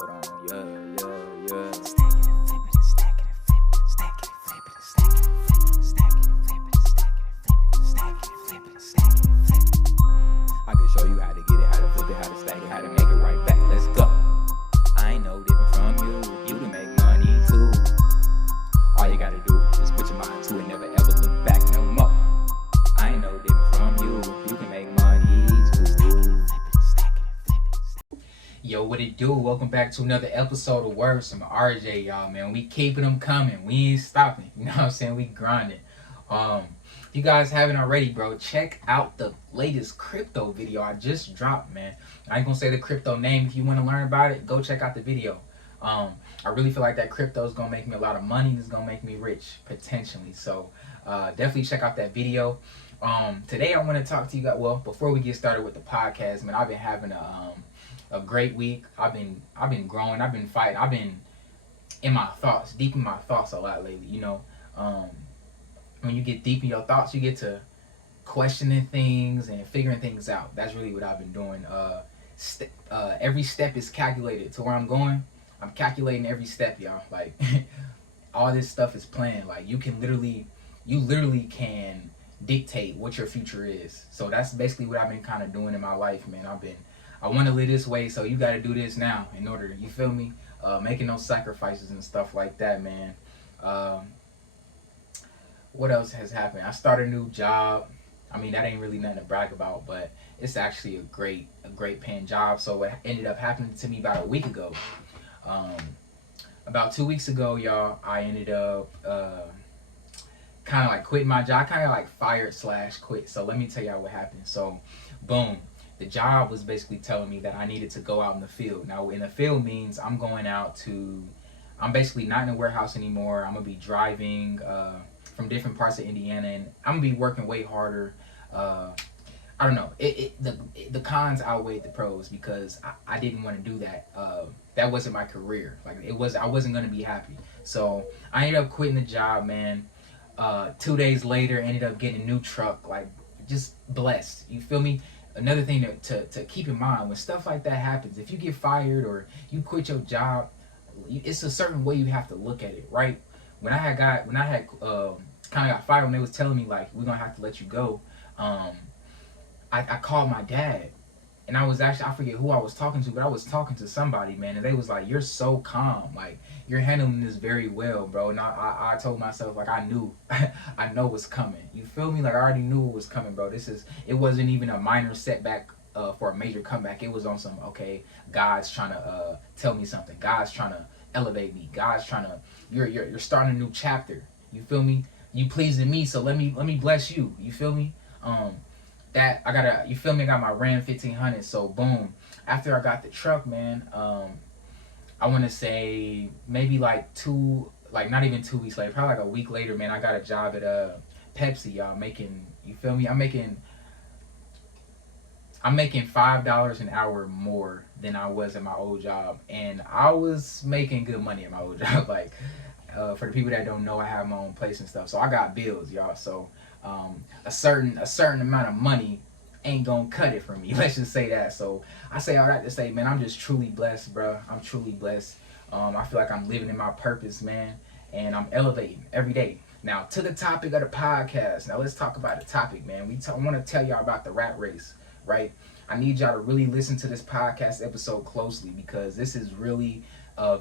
Hold on, yeah. Stack it and flip it and stack it and flip it, stack it and flip it and stack it and flip it, stack it and flip it and stack it and flip it, stack it and flip it and stack it and flip it. I can show you how to get it, how to flip it, how to stack it, how to make it right back. Let's go. I ain't no different from you. You can make money too. All you gotta do is put your mind to it, never ever look back no more. I ain't no different from you. You can make money too. Yo, what it do? Welcome back to another episode of Words from RJ, y'all, man. We keeping them coming. We ain't stopping. You know what I'm saying? We grinding. If you guys haven't already, bro, check out the latest crypto video I just dropped, man. I ain't gonna say the crypto name. If you want to learn about it, go check out the video. I really feel like that crypto is gonna make me a lot of money. It's gonna make me rich, potentially. So definitely check out that video. Today I want to talk to you guys. Well, before we get started with the podcast, man, I've been having a great week. I've been growing. I've been fighting. I've been in my thoughts, deep in my thoughts a lot lately. You know, when you get deep in your thoughts, you get to questioning things and figuring things out. That's really what I've been doing. Every step is calculated to where I'm going. I'm calculating every step, y'all. Like all this stuff is planned. Like you literally can dictate what your future is. So that's basically what I've been kind of doing in my life, man. I want to live this way, so you got to do this now in order, you feel me? Making those sacrifices and stuff like that, man. What else has happened? I started a new job. I mean, that ain't really nothing to brag about, but it's actually a great paying job. So what ended up happening to me about a week ago, about 2 weeks ago, y'all, I ended up kind of like quitting my job. I kind of like fired/quit. So let me tell y'all what happened. So, boom. The job was basically telling me that I needed to go out in the field. Now, in the field means I'm basically not in a warehouse anymore. I'm going to be driving from different parts of Indiana, and I'm going to be working way harder. I don't know. The cons outweighed the pros because I didn't want to do that. That wasn't my career. I wasn't going to be happy. So I ended up quitting the job, man. 2 days later, ended up getting a new truck. Like, just blessed. You feel me? Another thing to keep in mind when stuff like that happens, if you get fired or you quit your job, it's a certain way you have to look at it, right? When I had kind of got fired, when they was telling me like we're gonna have to let you go, I called my dad, and I forget who I was talking to, but I was talking to somebody, man, and they was like, "You're so calm, like you're handling this very well, bro." And I told myself like I knew, I know what's coming. You feel me? Like I already knew it was coming, bro. It wasn't even a minor setback for a major comeback. It was on some God's trying to tell me something. God's trying to elevate me. God's trying to you're starting a new chapter. You feel me? You pleasing me, so let me bless you. You feel me? You feel me? I got my Ram 1500. So boom. After I got the truck, man, I want to say maybe not even 2 weeks later, probably like a week later, man, I got a job at Pepsi, y'all, you feel me? I'm making $5 an hour more than I was at my old job, and I was making good money at my old job. Like, for the people that don't know, I have my own place and stuff, so I got bills, y'all. So a certain amount of money ain't gonna cut it for me. Let's just say that. So I say all that to say, man, I'm just truly blessed, bro. I'm truly blessed. I feel like I'm living in my purpose, man, and I'm elevating every day. Now to the topic of the podcast. Now let's talk about the topic, man. I want to tell y'all about the rat race, right? I need y'all to really listen to this podcast episode closely because this is really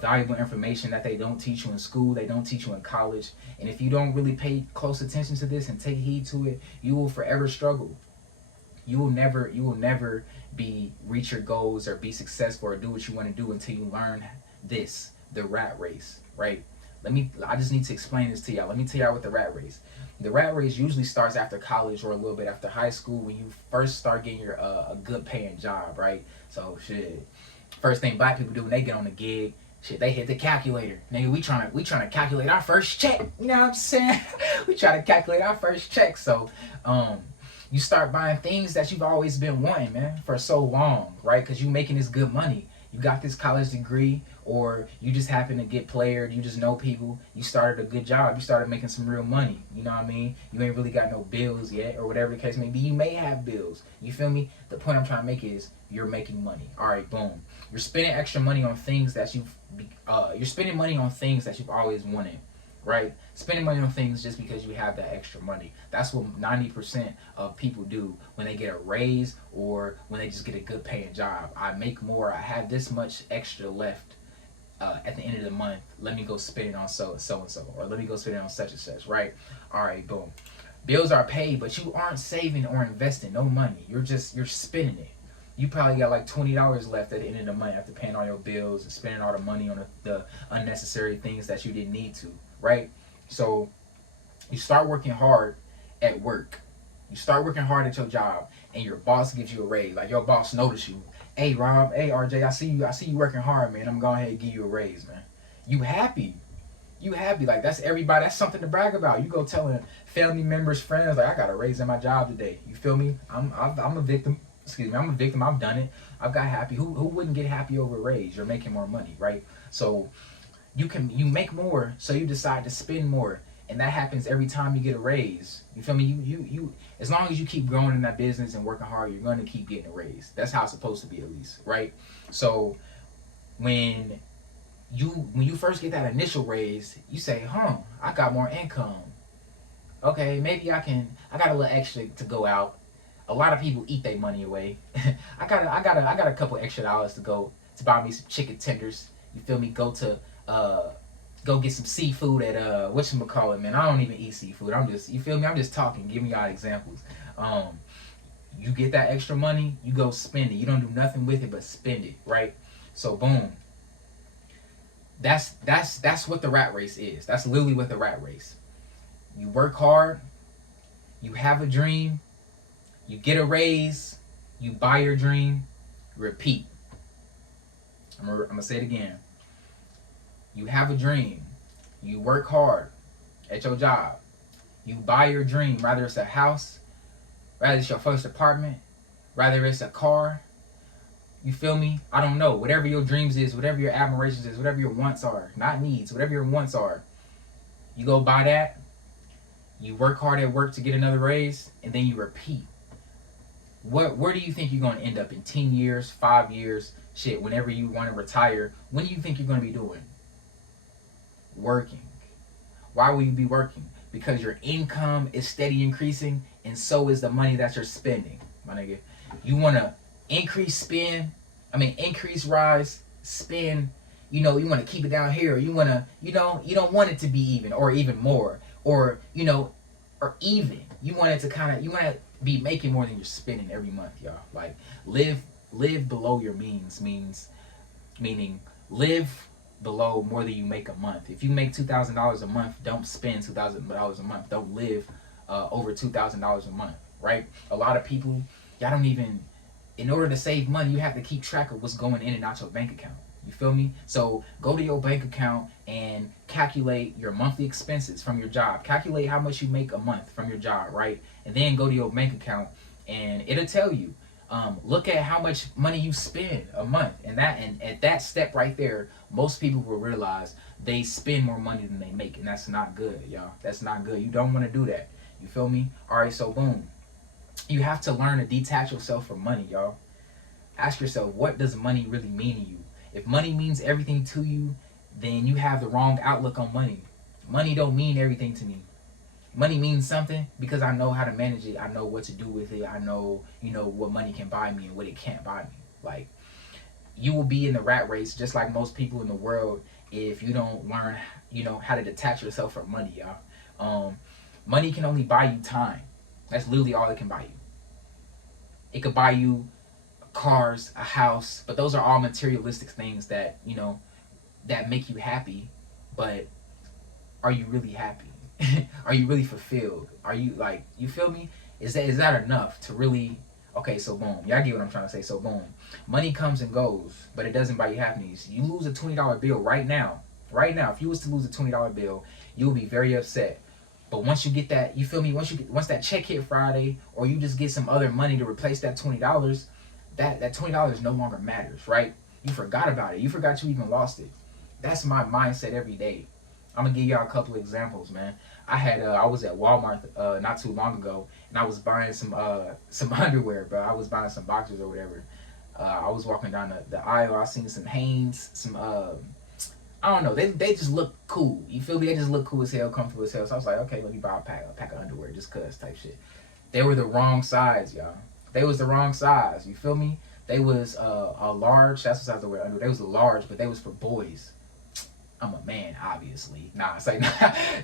valuable information that they don't teach you in school, they don't teach you in college, and if you don't really pay close attention to this and take heed to it, you will forever struggle. You will never reach your goals or be successful or do what you want to do until you learn this, the rat race, right? I just need to explain this to y'all. Let me tell y'all what the rat race. The rat race usually starts after college or a little bit after high school when you first start getting your a good paying job, right? So shit. First thing black people do when they get on the gig, shit, they hit the calculator. Nigga, we trying to calculate our first check. You know what I'm saying? We try to calculate our first check. So you start buying things that you've always been wanting, man, for so long, right? Because you making this good money. You got this college degree, or you just happen to get playered, you just know people, you started a good job, you started making some real money, you know what I mean? You ain't really got no bills yet, or whatever the case may be. You may have bills, you feel me? The point I'm trying to make is you're making money. All right, boom. You're spending extra money on things that you're spending money on things that you've always wanted, right? Spending money on things just because you have that extra money. That's what 90% of people do when they get a raise or when they just get a good paying job. I make more, I have this much extra left at the end of the month. Let me go spend it on so and so, or let me go spend it on such and such, right? All right, boom. Bills are paid, but you aren't saving or investing no money. You're spending it. You probably got like $20 left at the end of the month after paying all your bills and spending all the money on the unnecessary things that you didn't need to, right? So you start working hard at work. You start working hard at your job, and your boss gives you a raise. Like your boss notice you. Hey Rob, hey RJ, I see you working hard, man. I'm going ahead and give you a raise, man. You happy. You happy. Like that's everybody, that's something to brag about. You go telling family members, friends, like I got a raise in my job today. You feel me? I'm a victim. Excuse me, I'm a victim. I've done it. I've got happy. Who wouldn't get happy over a raise? You're making more money, right? So you make more, so you decide to spend more, and that happens every time you get a raise. You feel me? You as long as you keep growing in that business and working hard, you're going to keep getting a raise. That's how it's supposed to be, at least, right? So when you first get that initial raise, you say, I got more income. Okay, maybe I got a little extra to go out. A lot of people eat their money away. I got a couple extra dollars to go to buy me some chicken tenders. You feel me? Go get some seafood at whatchamacallit, man. I don't even eat seafood. You feel me? I'm just talking, giving y'all examples. You get that extra money, you go spend it. You don't do nothing with it but spend it, right? So boom. That's what the rat race is. That's literally what the rat race. You work hard, you have a dream, you get a raise, you buy your dream, repeat. I'm gonna say it again. You have a dream, you work hard at your job, you buy your dream, whether it's a house, whether it's your first apartment, whether it's a car. You feel me? I don't know. Whatever your dreams is, whatever your admirations is, whatever your wants are, not needs, whatever your wants are, you go buy that, you work hard at work to get another raise, and then you repeat. Where do you think you're going to end up in 10 years, 5 years, shit, whenever you want to retire? When do you think you're going to be doing? Working. Why will you be working? Because your income is steady increasing, and so is the money that you're spending, my nigga. You want to increase, rise, spend. You want to keep it down here. You want to, you don't want it to be even or even more, or or even. You want it to you want to be making more than you're spending every month, y'all. Like live below your means, meaning live below more than you make a month. If you make $2,000 a month, don't spend $2,000 a month. Don't live over $2,000 a month, right? A lot of people, y'all don't even. In order to save money, you have to keep track of what's going in and out your bank account. You feel me? So go to your bank account and calculate your monthly expenses from your job. Calculate how much you make a month from your job, right? And then go to your bank account and it'll tell you. Look at how much money you spend a month. And at that step right there, most people will realize they spend more money than they make. And that's not good, y'all. That's not good. You don't want to do that. You feel me? All right, so boom. You have to learn to detach yourself from money, y'all. Ask yourself, what does money really mean to you? If money means everything to you, then you have the wrong outlook on money. Money don't mean everything to me. Money means something because I know how to manage it. I know what to do with it. I know, what money can buy me and what it can't buy me. Like, you will be in the rat race just like most people in the world if you don't learn, how to detach yourself from money, y'all. Money can only buy you time. That's literally all it can buy you. It could buy you cars, a house, but those are all materialistic things that, that make you happy. But are you really happy? Are you really fulfilled? Are you you feel me? Is that enough to really, okay, so boom. Y'all get what I'm trying to say. So boom. Money comes and goes, but it doesn't buy you happiness. You lose a $20 bill right now. If you was to lose a $20 bill, you'll be very upset. But once you get that, you feel me? Once that check hit Friday, or you just get some other money to replace that $20, that $20 no longer matters, right? You forgot about it. You forgot you even lost it. That's my mindset every day. I'm gonna give y'all a couple of examples, man. I was at Walmart not too long ago, and I was buying some underwear, bro. I was buying some boxers or whatever. I was walking down the aisle. I seen some Hanes, some I don't know. They just look cool. You feel me? They just look cool as hell, comfortable as hell. So I was like, okay, let me buy a pack of underwear just cause type shit. They were the wrong size, y'all. They was the wrong size. You feel me? They was a large. That's the size I wear underwear. They was a large, but they was for boys. I'm a man, obviously. Nah, it's like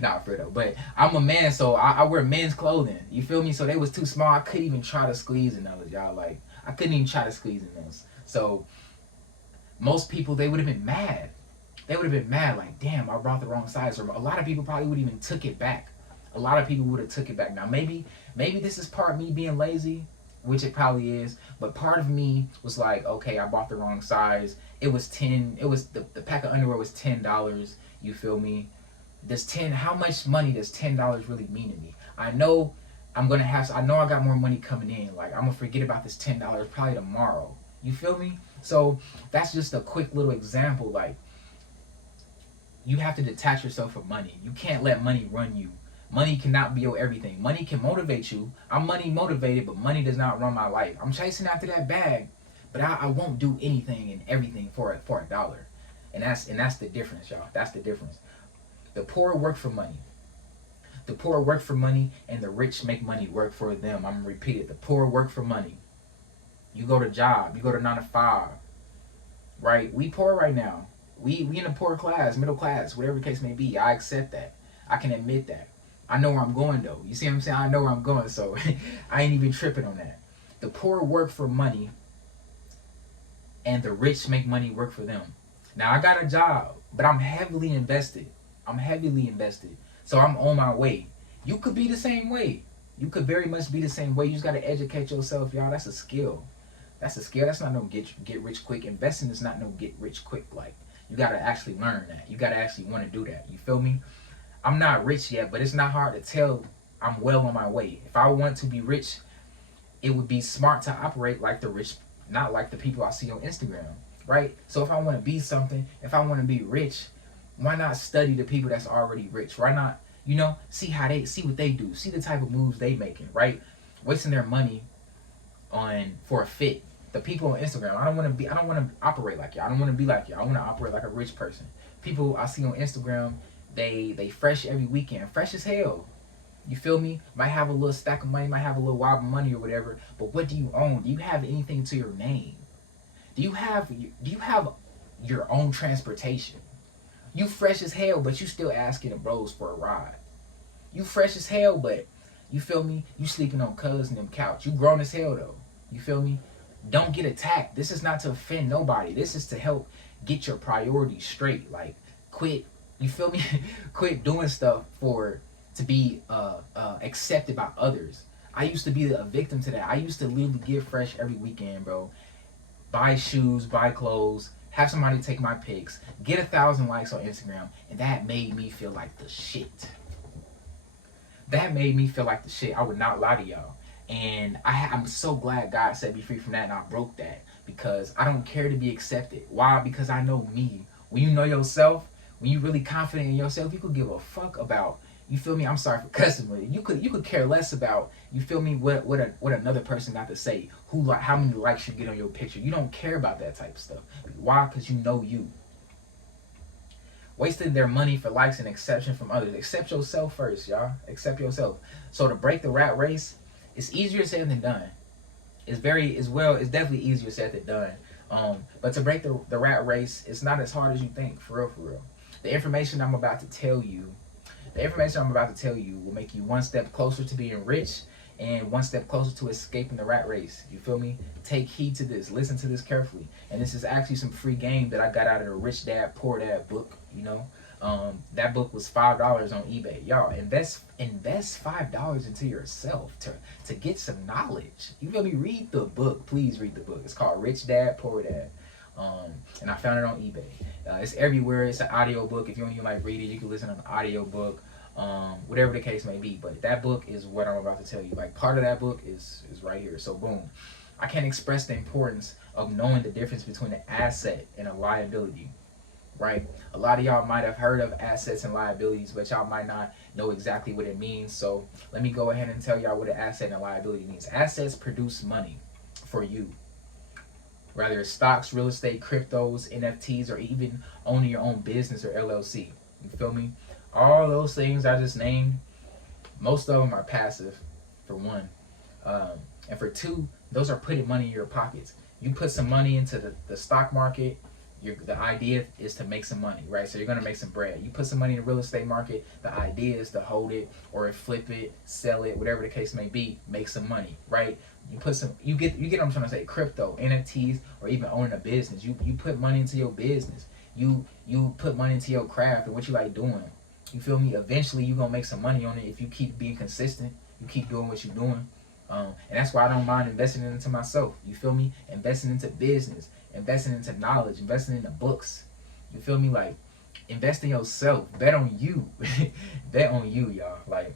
nah, Fredo. But I'm a man, so I wear men's clothing. You feel me? So they was too small. I couldn't even try to squeeze in those, y'all. Like I couldn't even try to squeeze in those. So most people, they would have been mad. They would have been mad, like, damn, I brought the wrong size. Or a lot of people probably would even took it back. A lot of people would have took it back. Now maybe this is part of me being lazy, which it probably is, but part of me was like, okay, I bought the wrong size. It was the pack of underwear was $10. You feel me? How much money does $10 really mean to me? I know I got more money coming in. Like I'm gonna forget about this $10 probably tomorrow. You feel me? So that's just a quick little example. Like you have to detach yourself from money. You can't let money run you. Money cannot be your everything. Money can motivate you. I'm money motivated, but money does not run my life. I'm chasing after that bag, but I won't do anything and everything for a dollar. And that's the difference, y'all. That's the difference. The poor work for money. The poor work for money, and the rich make money work for them. I'm gonna repeat it. The poor work for money. You go to job. You go to 9 to 5. Right? We poor right now. We in a poor class, middle class, whatever the case may be. I accept that. I can admit that. I know where I'm going though. You see what I'm saying? I know where I'm going, so I ain't even tripping on that. The poor work for money, and the rich make money work for them. Now I got a job, but I'm heavily invested. So I'm on my way. You could be the same way. You could very much be the same way. You just gotta educate yourself, y'all. That's a skill. That's a skill. That's not no get rich quick. Investing is not no get rich quick. Like you gotta actually learn that. You gotta actually want to do that. You feel me? I'm not rich yet, but it's not hard to tell I'm well on my way. If I want to be rich, it would be smart to operate like the rich, not like the people I see on Instagram, right? So if I want to be something, if I want to be rich, why not study the people that's already rich? Why not, see what they do, see the type of moves they making, right? Wasting their money for a fit. The people on Instagram, I don't want to operate like y'all. I don't want to be like y'all. I want to operate like a rich person. People I see on Instagram, they fresh every weekend, fresh as hell. You feel me? Might have a little stack of money, might have a little wad of money or whatever. But what do you own? Do you have anything to your name? Do you have your own transportation? You fresh as hell, but you still asking the bros for a ride. You fresh as hell, but you feel me? You sleeping on cuz and them couch. You grown as hell though. You feel me? Don't get attacked. This is not to offend nobody. This is to help get your priorities straight. Like quit. You feel me? Quit doing stuff to be accepted by others. I used to be a victim to that. I used to literally get fresh every weekend, bro. Buy shoes, buy clothes, have somebody take my pics, get 1,000 likes on Instagram, and that made me feel like the shit. I would not lie to y'all. And I'm so glad God set me free from that and I broke that because I don't care to be accepted. Why? Because I know me. When you know yourself, when you're really confident in yourself, you could give a fuck about, you feel me? I'm sorry for cussing, but you could care less about, you feel me, what another person got to say, how many likes you get on your picture. You don't care about that type of stuff. Why? Because you know you. Wasting their money for likes and acceptance from others. Accept yourself first, y'all. Accept yourself. So to break the rat race, it's easier said than done. It's definitely easier said than done. But to break the rat race, it's not as hard as you think, for real. The information I'm about to tell you will make you one step closer to being rich and one step closer to escaping the rat race. You feel me? Take heed to this. Listen to this carefully. And this is actually some free game that I got out of the Rich Dad Poor Dad book. That book was $5 on eBay. Y'all, invest $5 into yourself to get some knowledge. You feel me? Read the book. Please read the book. It's called Rich Dad Poor Dad. And I found it on eBay. It's everywhere. It's an audio book. If you don't even like read it, you can listen to an audio book. Whatever the case may be. But that book is what I'm about to tell you. Like part of that book is right here. So boom. I can't express the importance of knowing the difference between an asset and a liability, right? A lot of y'all might have heard of assets and liabilities, but y'all might not know exactly what it means. So let me go ahead and tell y'all what an asset and a liability means. Assets produce money for you, whether it's stocks, real estate, cryptos, NFTs, or even owning your own business or LLC. You feel me? All those things I just named, most of them are passive, for one. And for two, those are putting money in your pockets. You put some money into the stock market, the idea is to make some money, right? So you're gonna make some bread. You put some money in the real estate market, the idea is to hold it or flip it, sell it, whatever the case may be, make some money, right? You get what I'm trying to say. Crypto, NFTs, or even owning a business. You put money into your business. You put money into your craft and what you like doing. You feel me? Eventually you're gonna make some money on it if you keep being consistent. You keep doing what you're doing. And that's why I don't mind investing into myself. You feel me? Investing into business, investing into knowledge, investing into books. You feel me? Like, invest in yourself. Bet on you. Bet on you, y'all. Like,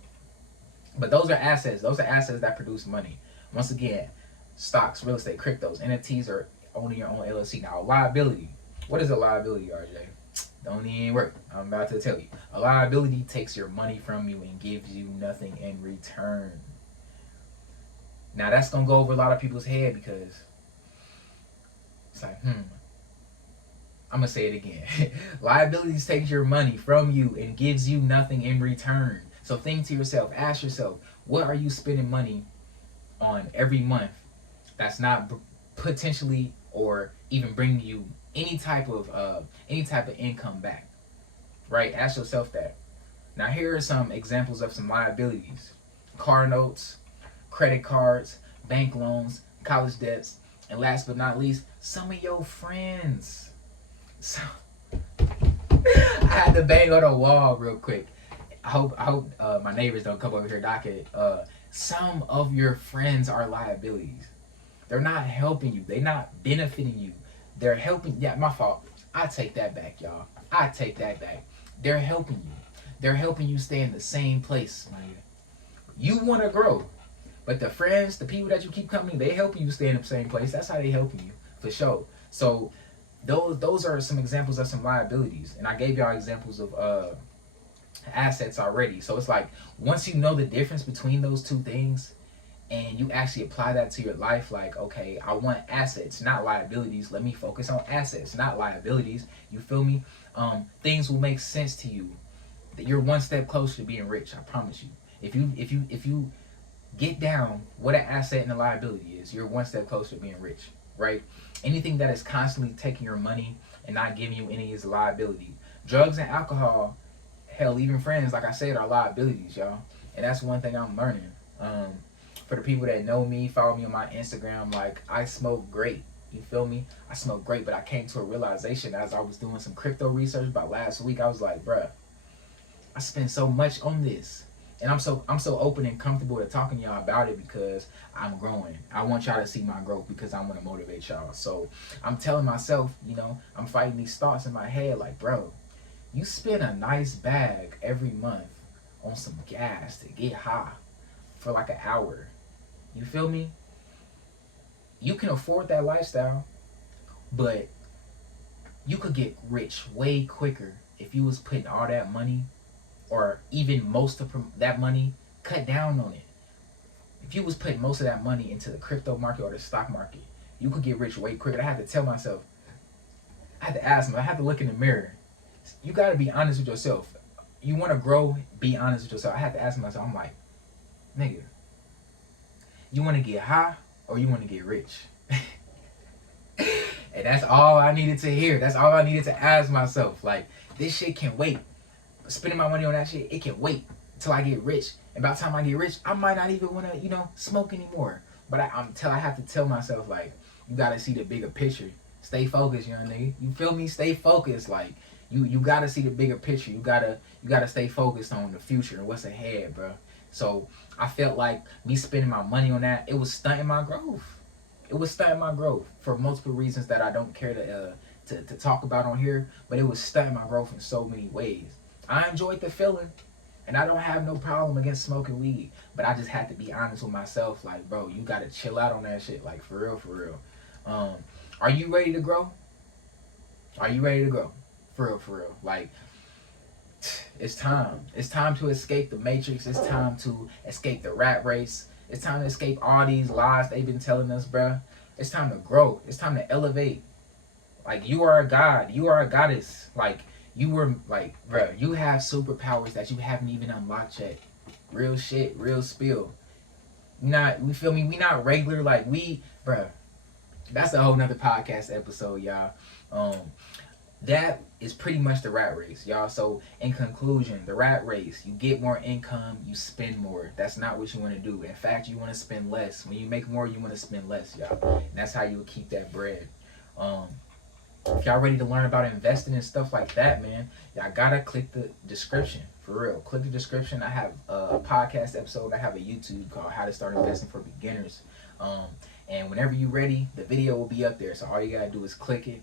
but those are assets. Those are assets that produce money. Once again, stocks, real estate, cryptos, NFTs, or owning your own LLC. Now, a liability. What is a liability, RJ? Don't even work. I'm about to tell you. A liability takes your money from you and gives you nothing in return. Now that's gonna go over a lot of people's head because it's like, I'm gonna say it again. Liabilities takes your money from you and gives you nothing in return. So think to yourself, ask yourself, what are you spending money on every month that's not potentially or even bringing you any type of income back, right? Ask yourself that. Now here are some examples of some liabilities: car notes, credit cards, bank loans, college debts, and last but not least, some of your friends. So I had to bang on the wall real quick. I hope my neighbors don't come over here knocking. Some of your friends are liabilities. They're not helping you. They're not benefiting you. They're helping. Yeah, my fault. I take that back, y'all. I take that back. They're helping you. They're helping you stay in the same place, man. You want to grow. But the friends, the people that you keep coming, they helping you stay in the same place. That's how they helping you, for sure. So those are some examples of some liabilities. And I gave y'all examples of assets already. So it's like, once you know the difference between those two things and you actually apply that to your life, like, okay, I want assets, not liabilities. Let me focus on assets, not liabilities. You feel me? Things will make sense to you. That you're one step closer to being rich, I promise you. If you get down what an asset and a liability is, you're one step closer to being rich, right? Anything that is constantly taking your money and not giving you any is a liability. Drugs and alcohol, hell, even friends, like I said, are liabilities, y'all. And that's one thing I'm learning. For the people that know me, follow me on my Instagram, like, I smoke great. You feel me? I smoke great, but I came to a realization as I was doing some crypto research about last week. I was like, bruh, I spend so much on this. And I'm so open and comfortable to talking to y'all about it because I'm growing. I want y'all to see my growth because I want to motivate y'all. So I'm telling myself, I'm fighting these thoughts in my head like, bro, you spend a nice bag every month on some gas to get high for like an hour. You feel me? You can afford that lifestyle, but you could get rich way quicker if you was putting all that money, or even most of that money, cut down on it. If you was putting most of that money into the crypto market or the stock market, you could get rich way quicker. I had to tell myself, I had to ask myself, I had to look in the mirror. You got to be honest with yourself. You want to grow, be honest with yourself. I had to ask myself, I'm like, nigga, you want to get high or you want to get rich? And that's all I needed to hear. That's all I needed to ask myself. Like, this shit can wait. Spending my money on that shit, it can wait until I get rich. And by the time I get rich, I might not even want to, smoke anymore. But I have to tell myself, like, you got to see the bigger picture. Stay focused, young nigga. You feel me? Stay focused. Like, you got to see the bigger picture. You gotta stay focused on the future and what's ahead, bro. So I felt like me spending my money on that, it was stunting my growth. It was stunting my growth for multiple reasons that I don't care to talk about on here. But it was stunting my growth in so many ways. I enjoyed the feeling. And I don't have no problem against smoking weed, but I just had to be honest with myself. Like, bro, you gotta chill out on that shit. Like, for real, for real. Um, are you ready to grow? Are you ready to grow? For real, for real. Like, it's time. It's time to escape the matrix. It's time to escape the rat race. It's time to escape all these lies they've been telling us, bruh. It's time to grow. It's time to elevate. Like, you are a god. You are a goddess. Like, you were, like, bruh, you have superpowers that you haven't even unlocked yet. Real shit, real spill. We feel me? We not regular, like, bruh. That's a whole nother podcast episode, y'all. Um, that is pretty much the rat race, y'all. So in conclusion, the rat race, you get more income, you spend more. That's not what you want to do. In fact, you want to spend less. When you make more, you want to spend less, y'all. And that's how you will keep that bread. If y'all ready to learn about investing and stuff like that, man, y'all gotta click the description. For real, click the description. I have a podcast episode. I have a YouTube called How to Start Investing for Beginners. And whenever you're ready, the video will be up there. So all you gotta do is click it.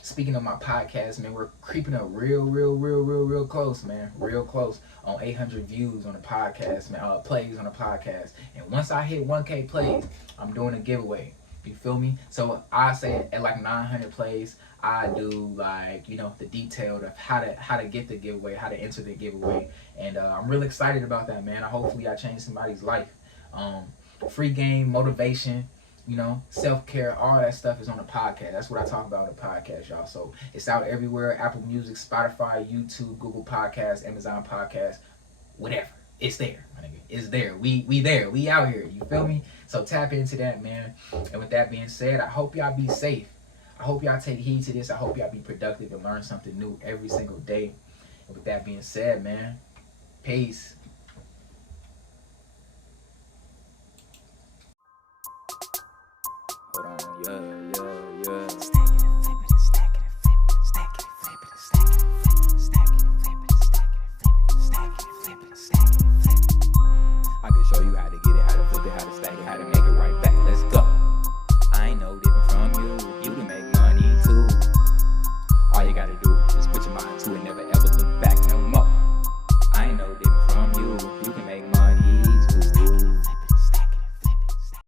Speaking of my podcast, man, we're creeping up real close, man. Real close on 800 views on the podcast, man. Plays on the podcast. And once I hit 1K plays, I'm doing a giveaway. You feel me? So I say at like 900 plays, I do like, you know, the detailed of how to get the giveaway, how to enter the giveaway, and I'm really excited about that, man. Hopefully I change somebody's life. Free game, motivation, you know, self-care, all that stuff is on the podcast. That's what I talk about on the podcast, y'all. So it's out everywhere: Apple Music, Spotify, YouTube, Google Podcasts, Amazon Podcasts, whatever. It's there, my nigga. It's there. We there. We out here. You feel me? So tap into that, man. And with that being said, I hope y'all be safe. I hope y'all take heed to this. I hope y'all be productive and learn something new every single day. And with that being said, man, peace. Hold on, yeah.